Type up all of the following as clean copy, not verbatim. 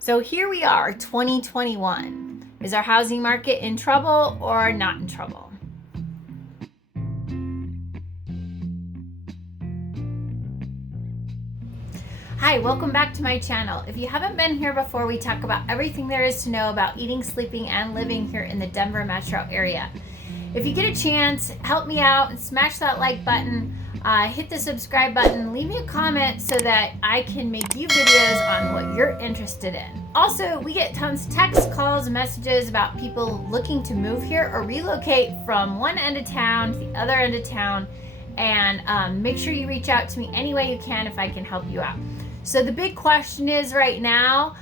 So here we are, 2021. Is our housing market in trouble or not in trouble? Hi, welcome back to my channel. If you haven't been here before, we talk about everything there is to know about eating, sleeping, and living here in the Denver metro area. If you get a chance, help me out and smash that like button, hit the subscribe button, leave me a comment so that I can make you videos on what you're interested in. Also, we get tons of texts, calls, messages about people looking to move here or relocate from one end of town to the other end of town, and make sure you reach out to me any way you can if I can help you out. So the big question is right now,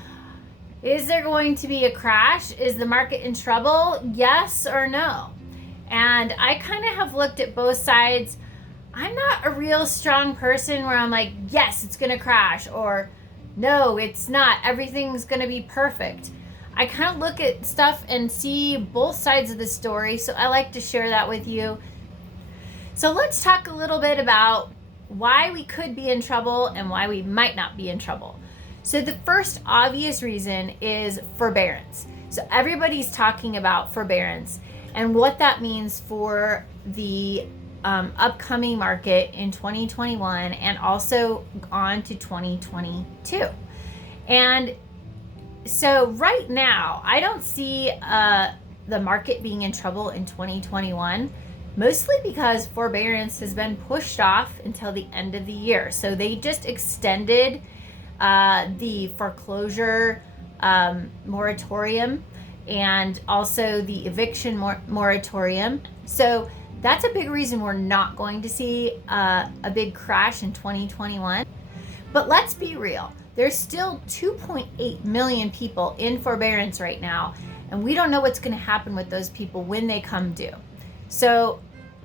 is there going to be a crash? Is the market in trouble? Yes or no? And I kind of have looked at both sides. I'm not a real strong person where I'm like, yes, it's going to crash, or no, it's not. Everything's going to be perfect. I kind of look at stuff and see both sides of the story, so I like to share that with you. So let's talk a little bit about why we could be in trouble and why we might not be in trouble. So the first obvious reason is forbearance. So everybody's talking about forbearance and what that means for the upcoming market in 2021 and also on to 2022. And so right now, I don't see the market being in trouble in 2021, mostly because forbearance has been pushed off until the end of the year. So they just extended the foreclosure moratorium and also the eviction moratorium. So that's a big reason we're not going to see a big crash in 2021. But let's be real. There's still 2.8 million people in forbearance right now, and we don't know what's going to happen with those people when they come due. So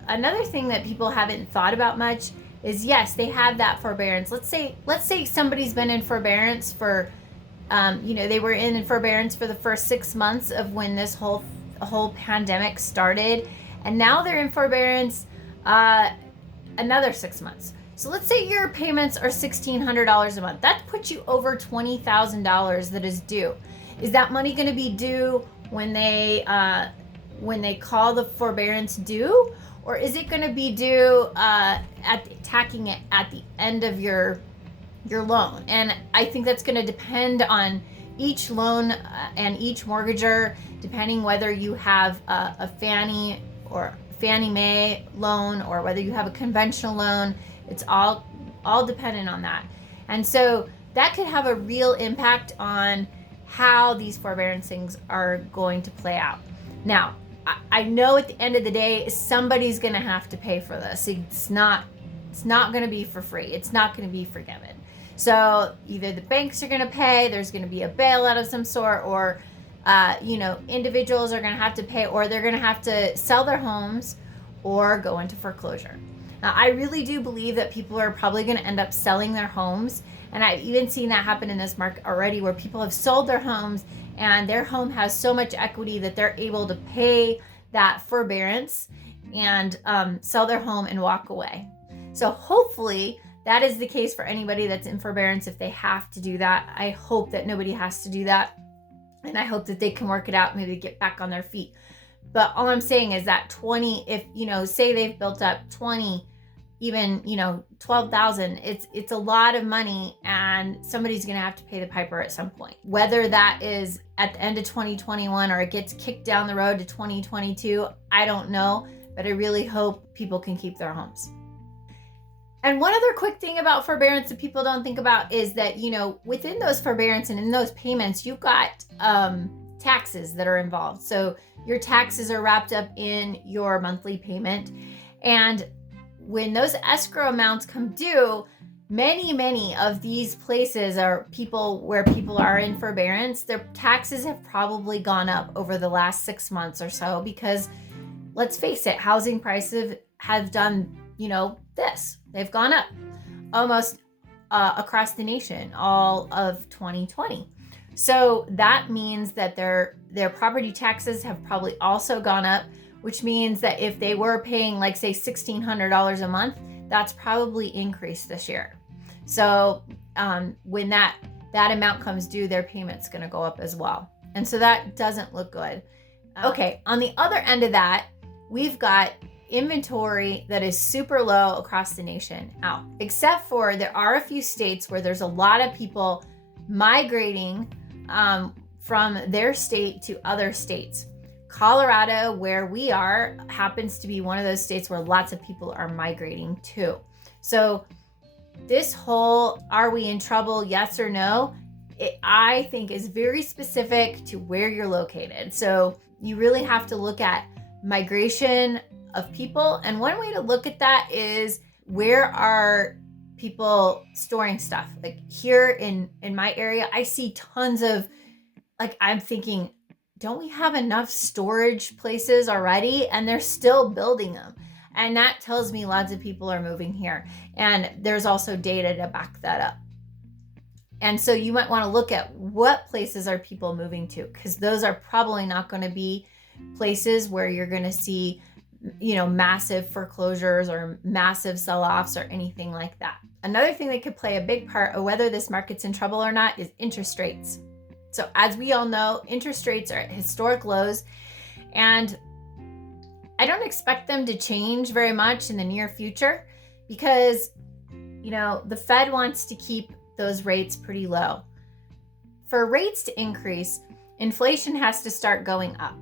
another thing that people haven't thought about much is, yes, they have that forbearance. Let's say somebody's been in forbearance for they were in forbearance for the first 6 months of when this whole pandemic started, and now they're in forbearance another 6 months. So let's say your payments are $1,600 a month. That puts you over $20,000 that is due. Is that money going to be due when they call the forbearance due, or is it going to be due tacking it at the end of your loan? And I think that's going to depend on each loan and each mortgager, depending whether you have a Fannie or Fannie Mae loan or whether you have a conventional loan. It's all dependent on that. And so that could have a real impact on how these forbearance things are going to play out. Now, I know at the end of the day, somebody's going to have to pay for this. It's not going to be for free. It's not going to be forgiven. So either the banks are going to pay, there's going to be a bailout of some sort, or individuals are going to have to pay, or they're going to have to sell their homes or go into foreclosure. Now, I really do believe that people are probably going to end up selling their homes, and I've even seen that happen in this market already, where people have sold their homes and their home has so much equity that they're able to pay that forbearance and sell their home and walk away. So hopefully that is the case for anybody that's in forbearance if they have to do that. I hope that nobody has to do that, and I hope that they can work it out, maybe get back on their feet. But all I'm saying is that 20, if say they've built up 20, even 12,000, it's a lot of money, and somebody's going to have to pay the piper at some point. Whether that is at the end of 2021 or it gets kicked down the road to 2022, I don't know, but I really hope people can keep their homes. And one other quick thing about forbearance that people don't think about is that, within those forbearance and in those payments, you've got taxes that are involved. So your taxes are wrapped up in your monthly payment. And when those escrow amounts come due, many of these places are where people are in forbearance. Their taxes have probably gone up over the last 6 months or so, because let's face it, housing prices have done, this. They've gone up almost across the nation all of 2020. So that means that their property taxes have probably also gone up, which means that if they were paying, like, say, $1,600 a month, that's probably increased this year. So when that that amount comes due, their payment's going to go up as well. And so that doesn't look good. Okay, on the other end of that, we've got inventory that is super low across the nation now, except for there are a few states where there's a lot of people migrating from their state to other states. Colorado, where we are, happens to be one of those states where lots of people are migrating to. So this whole, are we in trouble, yes or no, I think is very specific to where you're located. So you really have to look at migration of people. And one way to look at that is, where are people storing stuff? Like here in my area, I see tons of, like, I'm thinking, don't we have enough storage places already? And they're still building them. And that tells me lots of people are moving here. And there's also data to back that up. And so you might want to look at what places are people moving to, because those are probably not going to be places where you're going to see, massive foreclosures or massive sell-offs or anything like that. Another thing that could play a big part of whether this market's in trouble or not is interest rates. So as we all know, interest rates are at historic lows, and I don't expect them to change very much in the near future because, the Fed wants to keep those rates pretty low. For rates to increase, inflation has to start going up.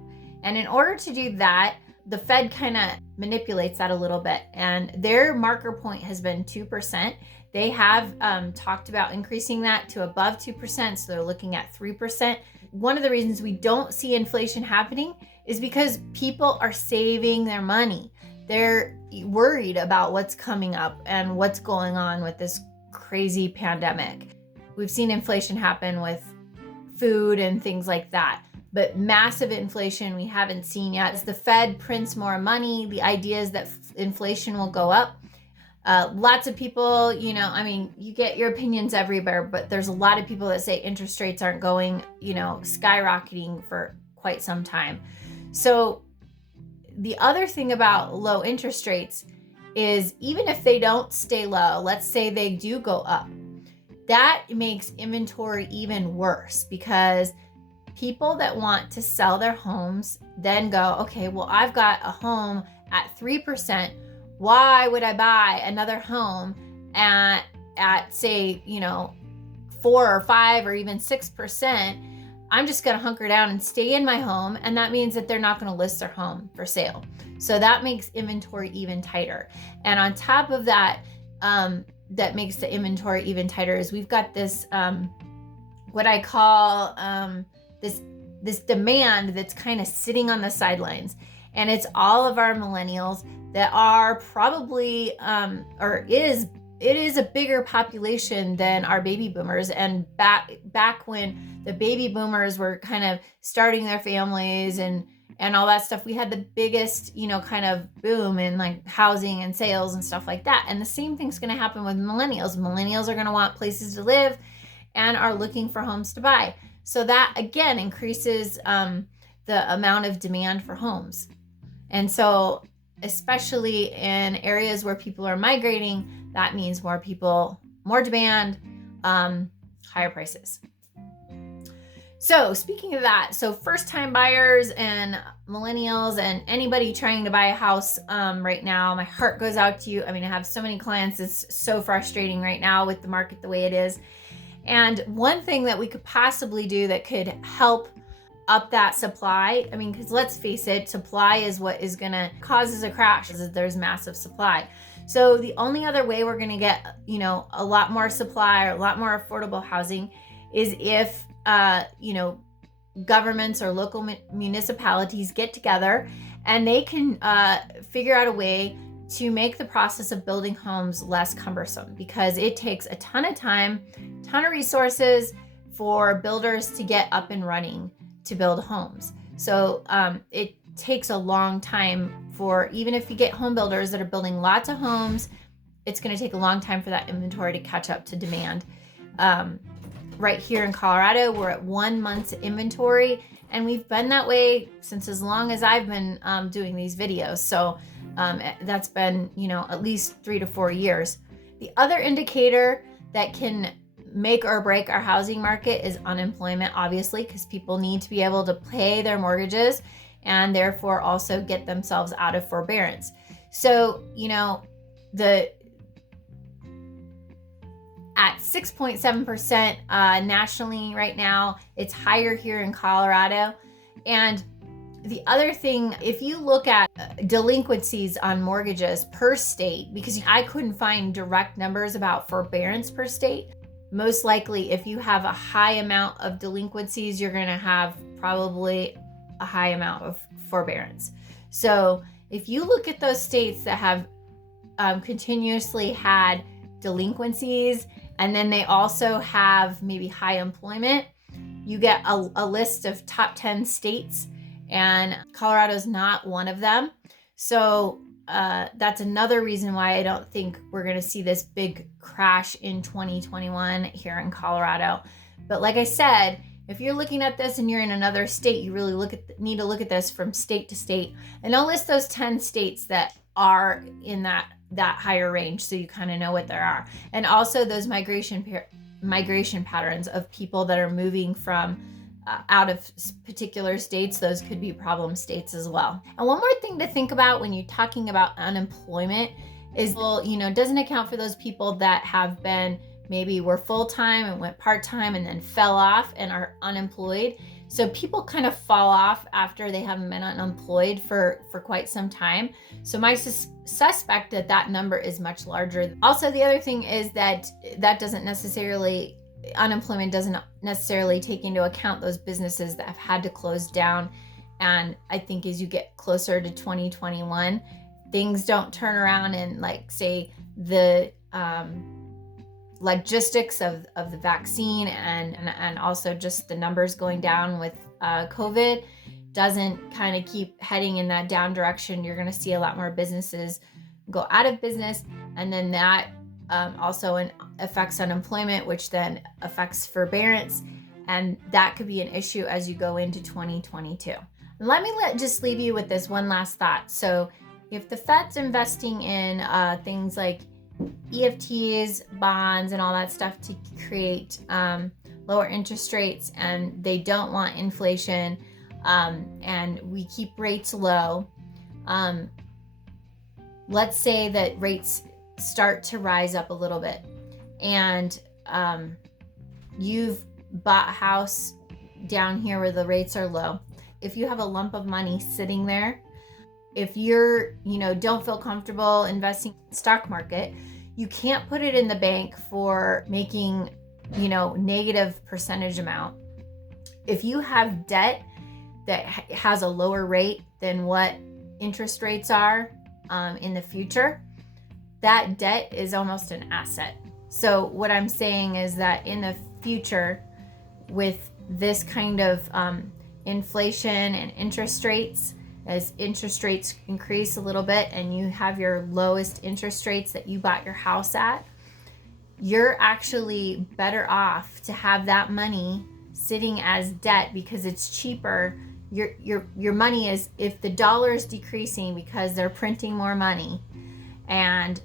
And in order to do that, the Fed kind of manipulates that a little bit. And their marker point has been 2%. They have talked about increasing that to above 2%. So they're looking at 3%. One of the reasons we don't see inflation happening is because people are saving their money. They're worried about what's coming up and what's going on with this crazy pandemic. We've seen inflation happen with food and things like that, but massive inflation we haven't seen yet. As the Fed prints more money, the idea is that inflation will go up. Lots of people, you get your opinions everywhere, but there's a lot of people that say interest rates aren't going, skyrocketing for quite some time. So the other thing about low interest rates is, even if they don't stay low, let's say they do go up, that makes inventory even worse, because people that want to sell their homes then go, okay, well, I've got a home at 3%. Why would I buy another home at say, 4 or 5 or even 6%? I'm just going to hunker down and stay in my home. And that means that they're not going to list their home for sale. So that makes inventory even tighter. And on top of that, that makes the inventory even tighter is we've got this, what I call this demand that's kind of sitting on the sidelines. And it's all of our millennials that are probably, it is a bigger population than our baby boomers. And back when the baby boomers were kind of starting their families and all that stuff, we had the biggest, kind of boom in like housing and sales and stuff like that. And the same thing's going to happen with millennials. Millennials are going to want places to live and are looking for homes to buy. So that again increases the amount of demand for homes. And so especially in areas where people are migrating, that means more people, more demand, higher prices. So speaking of that, so first-time buyers and millennials and anybody trying to buy a house right now, my heart goes out to you. I mean, I have so many clients. It's so frustrating right now with the market the way it is. And one thing that we could possibly do that could help up that supply, because let's face it, supply is what is going to cause a crash, is that there's massive supply. So the only other way we're going to get, a lot more supply or a lot more affordable housing is if, governments or local municipalities get together and they can figure out a way to make the process of building homes less cumbersome, because it takes a ton of time, ton of resources for builders to get up and running to build homes. So it takes a long time for, even if you get home builders that are building lots of homes, it's going to take a long time for that inventory to catch up to demand. Right here in Colorado, we're at 1 month's inventory, and we've been that way since as long as I've been doing these videos. So that's been, at least 3 to 4 years. The other indicator that can make or break our housing market is unemployment, obviously, because people need to be able to pay their mortgages and therefore also get themselves out of forbearance. So, at 6.7% nationally right now. It's higher here in Colorado. And the other thing, if you look at delinquencies on mortgages per state, because I couldn't find direct numbers about forbearance per state, most likely if you have a high amount of delinquencies, you're going to have probably a high amount of forbearance. So if you look at those states that have continuously had delinquencies, and then they also have maybe high employment, you get a list of top 10 states, and Colorado's not one of them. So that's another reason why I don't think we're going to see this big crash in 2021 here in Colorado. But like I said, if you're looking at this and you're in another state, you really need to look at this from state to state. And I'll list those 10 states that are in that higher range, so you kind of know what there are. And also those migration patterns of people that are moving from out of particular states. Those could be problem states as well. And one more thing to think about when you're talking about unemployment is, doesn't account for those people that have been, maybe were full-time and went part-time and then fell off and are unemployed. So people kind of fall off after they haven't been unemployed for quite some time. So my suspect that number is much larger. Also, the other thing is that unemployment doesn't necessarily take into account those businesses that have had to close down. And I think as you get closer to 2021, things don't turn around and, like, say, the logistics of the vaccine and also just the numbers going down with COVID doesn't kind of keep heading in that down direction. You're going to see a lot more businesses go out of business, and then that also affects unemployment, which then affects forbearance, and that could be an issue as you go into 2022. Let me just leave you with this one last thought. So if the Fed's investing in things like EFTs, bonds, and all that stuff to create lower interest rates, and they don't want inflation, and we keep rates low, let's say that rates start to rise up a little bit, and you've bought a house down here where the rates are low. If you have a lump of money sitting there, if you're, don't feel comfortable investing in the stock market, you can't put it in the bank for making, negative percentage amount. If you have debt that has a lower rate than what interest rates are in the future, that debt is almost an asset. So what I'm saying is that in the future, with this kind of inflation and interest rates, as interest rates increase a little bit and you have your lowest interest rates that you bought your house at, you're actually better off to have that money sitting as debt because it's cheaper. Your money is, if the dollar is decreasing because they're printing more money, and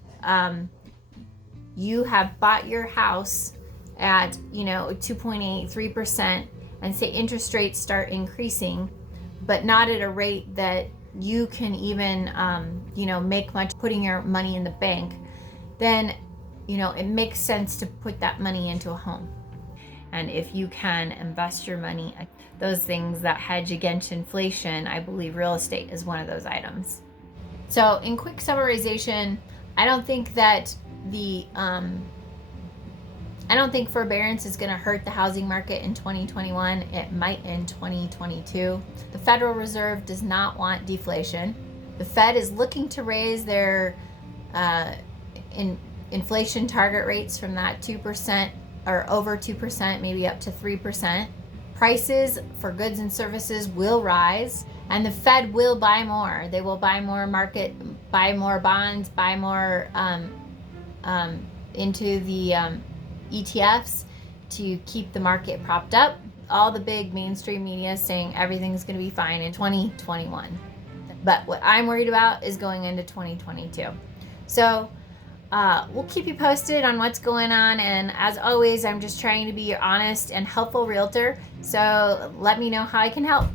you have bought your house at 2.8, 3%, and say interest rates start increasing, but not at a rate that you can even make much putting your money in the bank, then it makes sense to put that money into a home. And if you can invest your money, those things that hedge against inflation, I believe real estate is one of those items. So in quick summarization, I don't think that I don't think forbearance is going to hurt the housing market in 2021. It might in 2022. The Federal Reserve does not want deflation. The Fed is looking to raise their inflation target rates from that 2% or over 2%, maybe up to 3%. Prices for goods and services will rise, and the Fed will buy more. They will buy more buy more bonds, buy more into the ETFs to keep the market propped up. All the big mainstream media is saying everything's going to be fine in 2021. But what I'm worried about is going into 2022. So We'll keep you posted on what's going on. And as always, I'm just trying to be your honest and helpful realtor. So let me know how I can help.